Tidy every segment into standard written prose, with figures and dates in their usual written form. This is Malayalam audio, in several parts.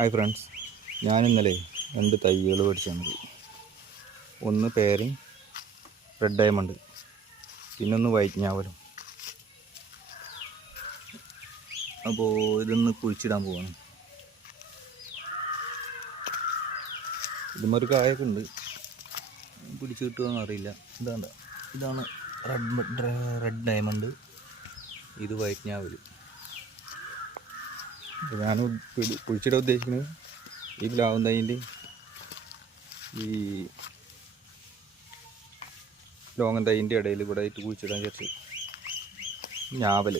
ഹായ് ഫ്രണ്ട്സ്, ഞാൻ ഇന്നലെ 2 തൈകൾ മേടിച്ചാൽ ഒന്ന് പേരയും റെഡ് ഡയമണ്ട്, പിന്നൊന്ന് വൈറ്റ് ഞാവലും. അപ്പോൾ ഇതൊന്ന് കുഴിച്ചിടാൻ പോവാണ്. ഇതുമൊരു കായൊക്കെ ഉണ്ട്, പിടിച്ച് കിട്ടുമോയെന്ന് അറിയില്ല. ഇതാണ് റെഡ് ഡയമണ്ട്, ഇത് വൈറ്റ് ഞാവൽ. ഞാൻ കുഴിച്ചിടാൻ ഉദ്ദേശിക്കുന്നത് ഈ പ്ലാവും തൈൻ്റെ ഈ ലോങ്ങൻ തൈൻ്റെ ഇടയിൽ ഇവിടെ ആയിട്ട് കുഴിച്ചിടാൻ വിചാരിച്ചു. ഞാവൽ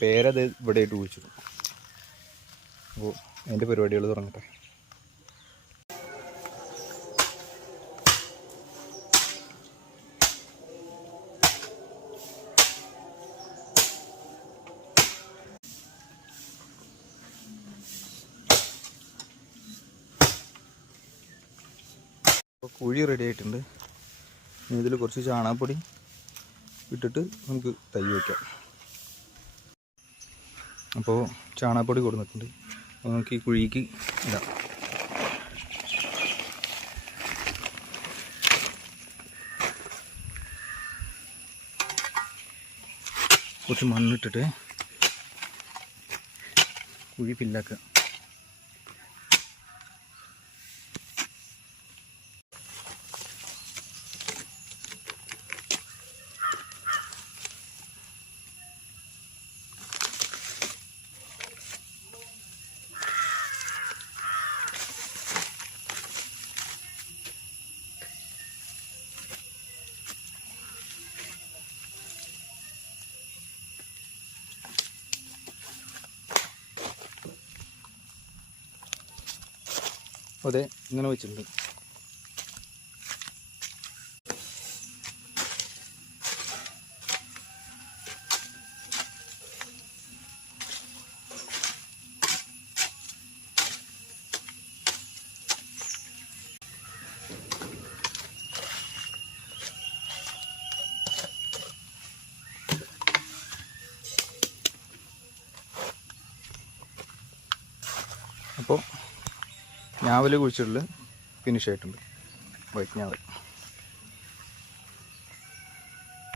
പേരത് ഇവിടെ ആയിട്ട് കുഴിച്ചിടും. അപ്പോൾ അതിൻ്റെ പരിപാടികൾ തുടങ്ങട്ടെ. അപ്പോൾ കുഴി റെഡി ആയിട്ടുണ്ട്. ഇതിൽ കുറച്ച് ചാണകപ്പൊടി ഇട്ടിട്ട് നമുക്ക് തൈ വയ്ക്കാം. അപ്പോൾ ചാണകപ്പൊടി കൊടുത്തിട്ടുണ്ട്. അപ്പോൾ നമുക്ക് ഈ കുഴിക്ക് ഇടാം. കുറച്ച് മണ്ണിട്ടിട്ട് കുഴി ഫില്ലാക്കുക. അതെ, ഇങ്ങനെ വെച്ചിട്ടുണ്ട്. അപ്പോൾ ഞാവൽ കുഴിച്ചിടൽ ഫിനിഷ് ആയിട്ടുണ്ട്. വൈറ്റ് ഞാവൽ.